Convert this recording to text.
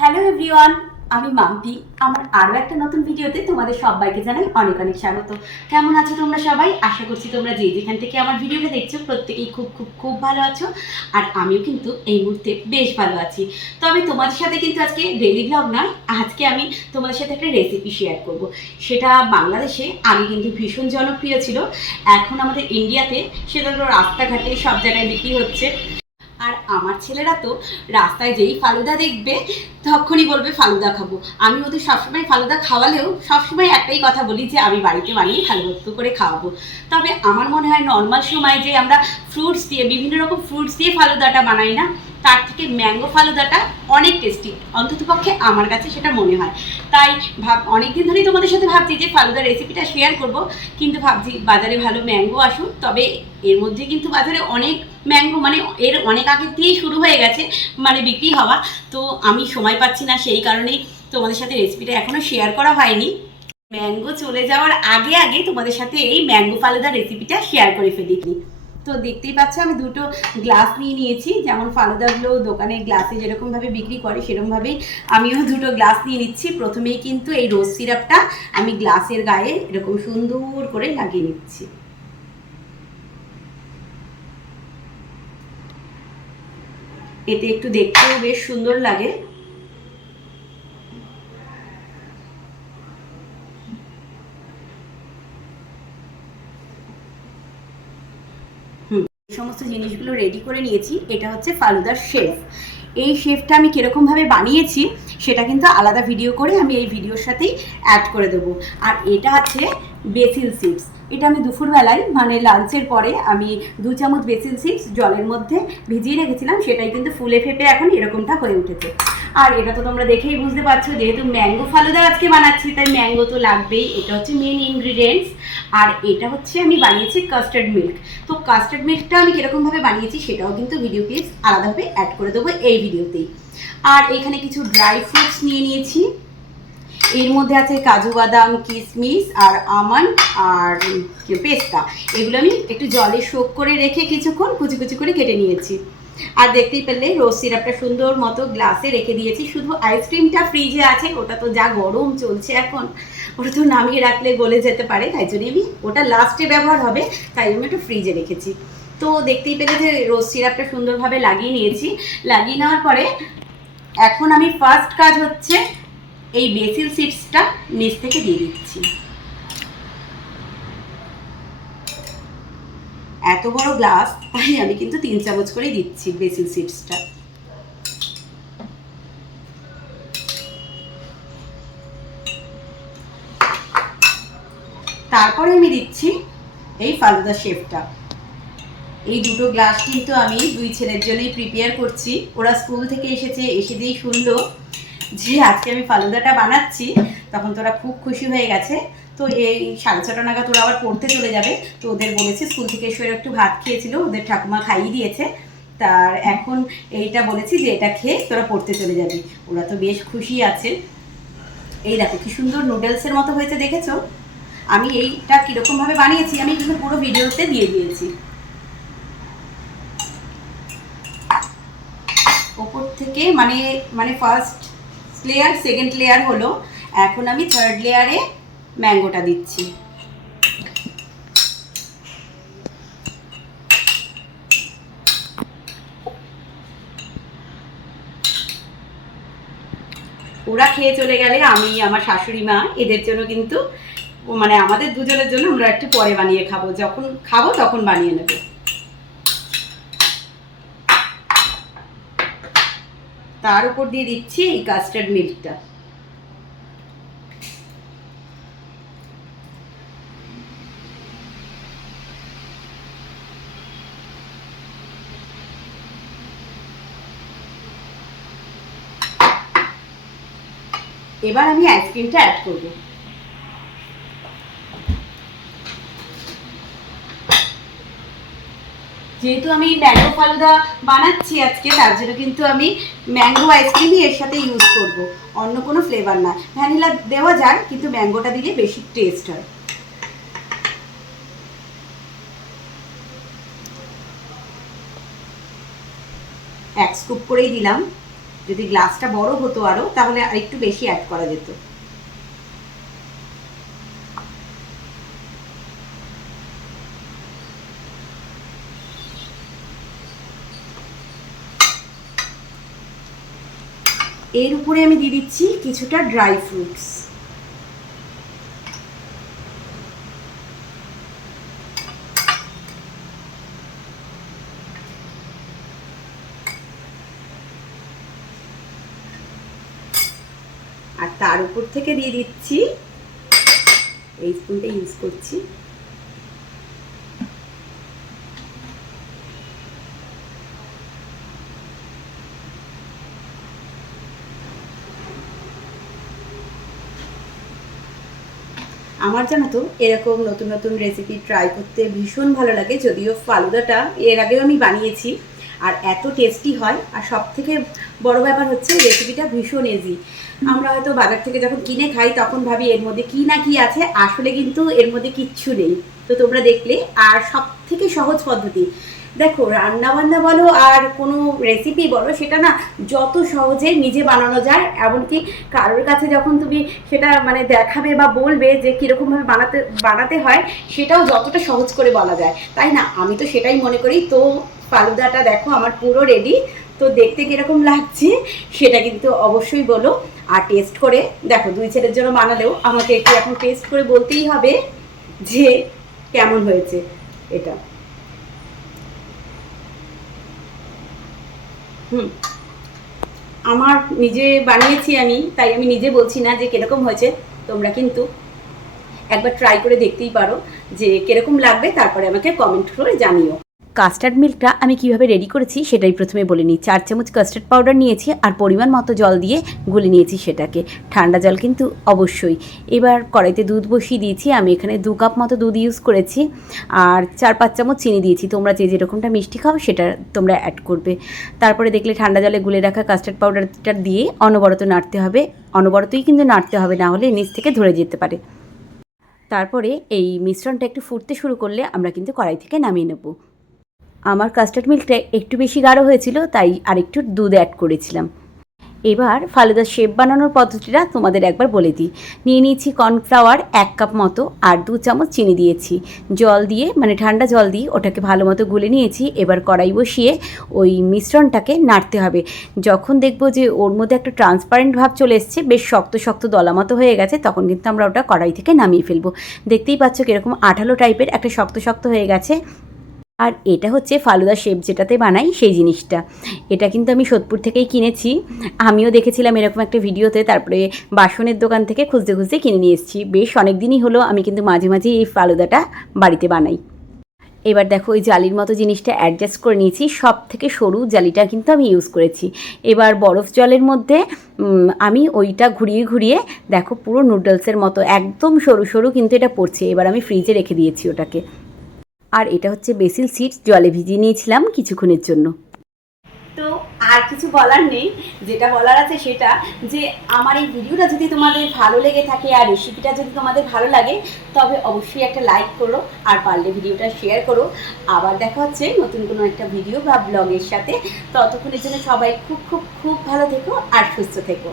Hello everyone আমি মাম্পি আমার আরও একটা নতুন ভিডিওতে তোমাদের সবাইকে জানাই অনেক অনেক স্বাগত। কেমন আছো তোমরা সবাই? আশা করছি তোমরা যে যেখান থেকে আমার ভিডিওটা দেখছ প্রত্যেকেই খুব খুব খুব ভালো আছো। আর আমিও কিন্তু এই মুহূর্তে বেশ ভালো আছি। তবে তোমাদের সাথে কিন্তু আজকে ডেলি ব্লগ নয়, আজকে আমি তোমাদের সাথে একটা রেসিপি শেয়ার করব। সেটা বাংলাদেশে আগে কিন্তু ভীষণ জনপ্রিয় ছিল। এখন আমাদের ইন্ডিয়াতে সেটা তো রাস্তাঘাটে সব জায়গায় বিক্রি হচ্ছে। আর আমার ছেলেরা তো রাস্তায় যেই ফালুদা দেখবে, তখনই বলবে, ফালুদা খাব। আমি ওদের সবসময় ফালুদা খাওয়ালেও সবসময় একটাই কথা বলি যে, আমি বাড়িতে বানিয়ে হালুভর্ত করে খাওয়াবো। তবে আমার মনে হয় নর্মাল সময় যে আমরা ফ্রুটস দিয়ে, বিভিন্ন রকম ফ্রুটস দিয়ে ফালুদাটা বানাই না তার থেকে ম্যাঙ্গো ফালুদাটা অনেক টেস্টি অন্ততপক্ষে আমার কাছে সেটা মনে হয়। তাই ভাব, অনেকদিন ধরেই তোমাদের সাথে ভাবছি যে ফালুদার রেসিপিটা শেয়ার করব। কিন্তু ভাবছি বাজারে ভালো ম্যাঙ্গো আসুন তবে এর মধ্যে কিন্তু বাজারে অনেক ম্যাঙ্গো মানে এর অনেক আগে দিয়েই শুরু হয়ে গেছে মানে বিক্রি হওয়া। তো আমি সময় পাচ্ছি না সেই কারণেই তোমাদের সাথে রেসিপিটা এখনও শেয়ার করা হয়নি। ম্যাঙ্গো চলে যাওয়ার আগে আগে তোমাদের সাথে এই ম্যাঙ্গো ফালুদা রেসিপিটা শেয়ার করে ফেলি। তো দেখতেই পাচ্ছ, আমি দুটো গ্লাস নিয়ে নিয়েছি। যেমন ফালুদাগুলো দোকানে গ্লাসে যেরকমভাবে বিক্রি করে, সেরকমভাবেই আমিও দুটো গ্লাস নিয়ে নিচ্ছি। প্রথমেই কিন্তু এই রোজ সিরাপটা আমি গ্লাসের গায়ে এরকম সুন্দর করে লাগিয়ে নিচ্ছি। এতে একটু দেখতেও বেশ সুন্দর লাগে হুম এই সমস্ত জিনিসগুলো রেডি করে নিয়েছি, এটা হচ্ছে ফালুদার শেফ। এই শেফটা আমি কীরকমভাবে বানিয়েছি, সেটা কিন্তু আলাদা ভিডিও করে আমি এই ভিডিওর সাথেই অ্যাড করে দেবো। আর এটা আছে বেসিল সিডস এটা আমি দুপুরবেলায় মানে লাঞ্চের পরে আমি দু চামচ বেসিল সিডস জলের মধ্যে ভিজিয়ে রেখেছিলাম, সেটাই কিন্তু ফুলে ফেপে এখন এরকমটা হয়ে উঠেছে। আর এটা তো তোমরা দেখেই বুঝতে পারছ, যেহেতু ম্যাঙ্গো ফালুদা আজকে বানাচ্ছি, তাই ম্যাঙ্গো তো লাগবেই। এটা হচ্ছে মেন ইনগ্রিডিয়েন্টস আর এটা হচ্ছে আমি বানিয়েছি কাস্টার্ড মিল্ক তো কাস্টার্ড মিল্কটা আমি কীরকমভাবে বানিয়েছি সেটাও কিন্তু ভিডিও ক্লিপস আলাদাভাবে অ্যাড করে দেবো এই ভিডিওতেই আর এখানে কিছু ড্রাই ফ্রুটস নিয়ে নিয়েছি। এর মধ্যে আছে কাজু বাদাম কিশমিশ আর আমন্ড আর পেস্তা। এগুলো আমি একটু জলে শোক করে রেখে কিছুক্ষণ কুচি কুচি করে কেটে নিয়েছি। আর দেখতেই পেলে, রোজ সিরাপটা সুন্দর মতো গ্লাসে রেখে দিয়েছি। শুধু আইসক্রিমটা ফ্রিজে আছে, ওটা তো যা গরম চলছে এখন, ওটা তো নামিয়ে রাখলে গলে যেতে পারে, তাই জন্য আমি ওটা লাস্টে ব্যবহার হবে, তাই জন্য একটু ফ্রিজে রেখেছি। তো দেখতেই পেলে যে রোজ সিরাপটা সুন্দরভাবে লাগিয়ে নিয়েছি। লাগিয়ে নেওয়ার পরে এখন আমি ফার্স্ট কাজ হচ্ছে এই বেসিল সিডসটা নিচ থেকে দিয়ে দিচ্ছি। এত বড় গ্লাস তাই আমি কিন্তু তিন চামচ করে দিচ্ছি বেসিল সিডসটা তারপরে আমি দিচ্ছি এই ফালুদা শেপটা। এই দুটো গ্লাস কিন্তু আমি দুই ছেলের জন্যই প্রিপেয়ার করছি। ওরা স্কুল থেকে এসেছে, এসে দিয়েই শুনলো। যে আজকে আমি ফালুদাটা বানাচ্ছি, তখন তোরা খুব খুশি হয়ে গেছে। তো এই সাড়ে ছটা নাগাদ ওরা আবার পড়তে চলে যাবে। তো ওদের বলেছে, স্কুল থেকে এসে একটু ভাত খেয়েছিল, ওদের ঠাকুমা খাইয়ে দিয়েছে। তার এখন এইটা বলেছি যে এটা খেয়ে তোরা পড়তে চলে যাবি। ওরা তো বেশ খুশি আছে। এই দেখো, কি সুন্দর নুডলসের মতো হয়েছে, দেখেছ? আমি এইটা কীরকমভাবে বানিয়েছি, আমি কিন্তু পুরো ভিডিওতে দিয়ে দিয়েছি। ওপর থেকে মানে মানে ফার্স্ট লেয়ার সেকেন্ড লেয়ার হলো, এখন আমি থার্ড লেয়ারে ম্যাঙ্গোটা দিচ্ছি। ওরা খেয়ে চলে গেলে আমি, আমার শাশুড়ি মা, এদের জন্য কিন্তু মানে আমাদের দুজনের জন্য আমরা একটু পরে বানিয়ে খাব। যখন খাব তখন বানিয়ে নেব। তার উপর দিয়ে দিচ্ছি এই কাস্টার্ড মিল্কটা এবার আমি আইসক্রিমটা অ্যাড করব। যেহেতু আমি ম্যাঙ্গো ফালুদা বানাচ্ছি আজকে, তার জন্য কিন্তু আমি ম্যাঙ্গো আইসক্রিমই এর সাথে ইউজ করব। অন্য কোনো ফ্লেভার না। ভ্যানিলা দেওয়া যায় কিন্তু ম্যাঙ্গোটা দিলে বেশি টেস্ট হয়। এক স্কুপ করেই দিলাম। যদি গ্লাসটা বড় হতো আরও তাহলে আর একটু বেশি অ্যাড করা যেত। এর উপরে আমি দিয়ে দিচ্ছি কিছুটা ড্রাই ফ্রুটস। আর তার উপর থেকে দিয়ে দিচ্ছি, এই স্পুনটা ইউজ করছি। আমার জানো তো, এরকম নতুন নতুন রেসিপি ট্রাই করতে ভীষণ ভালো লাগে, যদিও ফালুদাটা এর আগেও আমি বানিয়েছি। আর এত টেস্টি হয়, আর সব থেকে বড় ব্যাপার হচ্ছে রেসিপিটা ভীষণ ইজি আমরা হয়তো বাজার থেকে যখন কিনে খাই, তখন ভাবি এর মধ্যে কি না কি আছে, আসলে কিন্তু এর মধ্যে কিচ্ছু নেই। তো তোমরা দেখলে, আর সব থেকে সহজ পদ্ধতি দেখো রান্না বান্না বলো আর কোনো রেসিপি বলো, সেটা না যত সহজে নিজে বানানো যায়। এমনকি কারোর কাছে যখন তুমি সেটা মানে দেখাবে বা বলবে যে কীরকমভাবে বানাতে বানাতে হয়, সেটাও যতটা সহজ করে বলা যায়। তাই না? আমি তো সেটাই মনে করি। তো ফালুদাটা দেখো, আমার পুরো রেডি তো দেখতে কীরকম লাগছে, সেটা কিন্তু অবশ্যই বলো। আর টেস্ট করে, দেখো, দুই ছেলের জন্য বানালেও আমাকে একটু এখন টেস্ট করে বলতেই হবে যে কেমন হয়েছে এটা। হুম। আমার নিজে বানিয়েছি আমি, তাই আমি নিজে বলছি না যে কীরকম হয়েছে, তোমরা কিন্তু একবার ট্রাই করে দেখতেই পারো যে কীরকম লাগবে, তারপরে আমাকে কমেন্ট করে জানিও। কাস্টার্ড মিল্কটা আমি কীভাবে রেডি করেছি সেটাই প্রথমে বলে নিই। চার চামচ কাস্টার্ড পাউডার নিয়েছি আর পরিমাণ মতো জল দিয়ে গুলে নিয়েছি সেটাকে। ঠান্ডা জল কিন্তু অবশ্যই। এবার কড়াইতে দুধ বসিয়ে দিয়েছি। আমি এখানে দু কাপ মতো দুধ ইউজ করেছি। আর চার পাঁচ চামচ চিনি দিয়েছি। তোমরা যে যেরকমটা মিষ্টি খাও সেটা তোমরা অ্যাড করবে। তারপরে দেখলে ঠান্ডা জলে গুলে রাখা কাস্টার্ড পাউডারটা দিয়ে অনবরত নাড়তে হবে। অনবরতই কিন্তু নাড়তে হবে, না হলে নিচ থেকে ধরে যেতে পারে। তারপরে এই মিশ্রণটা একটু ফুটতে শুরু করলে আমরা কিন্তু কড়াই থেকে নামিয়ে নেব। আমার কাস্টার্ড মিল্কটা একটু বেশি গাঢ় হয়েছিল, তাই আরেকটু দুধ অ্যাড করেছিলাম। এবার ফালুদার শেপ বানানোর পদ্ধতিটা তোমাদের একবার বলে দিই। নিয়ে নিয়েছি কর্নফ্লাওয়ার এক কাপ মতো আর দু চামচ চিনি দিয়েছি। জল দিয়ে মানে ঠান্ডা জল দিয়ে ওটাকে ভালো মতো গুলে নিয়েছি। এবার কড়াই বসিয়ে ওই মিশ্রণটাকে নাড়তে হবে। যখন দেখব যে ওর মধ্যে একটা ট্রান্সপারেন্ট ভাব চলে এসছে, বেশ শক্ত শক্ত দলা মতো হয়ে গেছে, তখন কিন্তু আমরা ওটা কড়াই থেকে নামিয়ে ফেলব। দেখতেই পাচ্ছ কীরকম আঠালো টাইপের একটা শক্ত শক্ত হয়ে গেছে। আর এটা হচ্ছে ফালুদা শেপ যেটাতে বানাই সেই জিনিসটা। এটা কিন্তু আমি সোদপুর থেকেই কিনেছি। আমিও দেখেছিলাম এরকম একটা ভিডিওতে, তারপরে বাসনের দোকান থেকে খুঁজতে খুঁজতে কিনে নিয়ে এসেছি। বেশ অনেক দিনই হলো আমি কিন্তু মাঝে মাঝে এই ফালুদাটা বাড়িতে বানাই। এবার দেখো ওই জালির মতো জিনিসটা অ্যাডজাস্ট করে নিয়েছি। সব থেকে সরু জালিটা কিন্তু আমি ইউজ করেছি। এবার বরফ জলের মধ্যে আমি ওইটা ঘুরিয়ে ঘুরিয়ে দেখো পুরো নুডলসের মতো একদম সরু সরু কিন্তু এটা পড়ছে। এবার আমি ফ্রিজে রেখে দিয়েছি ওটাকে। আর এটা হচ্ছে বেসিল সিড, জলে ভিজিয়ে নিয়েছিলাম কিছুক্ষণের জন্য। তো আর কিছু বলার নেই, যেটা বলার আছে সেটা যে আমার এই ভিডিওটা যদি তোমাদের ভালো লেগে থাকে আর রেসিপিটা যদি তোমাদের ভালো লাগে, তবে অবশ্যই একটা লাইক করো আর পারলে ভিডিওটা শেয়ার করো। আবার দেখা হচ্ছে নতুন কোনো একটা ভিডিও বা ব্লগের সাথে। ততক্ষণের জন্য সবাই খুব খুব খুব ভালো থেকো আর সুস্থ থেকো।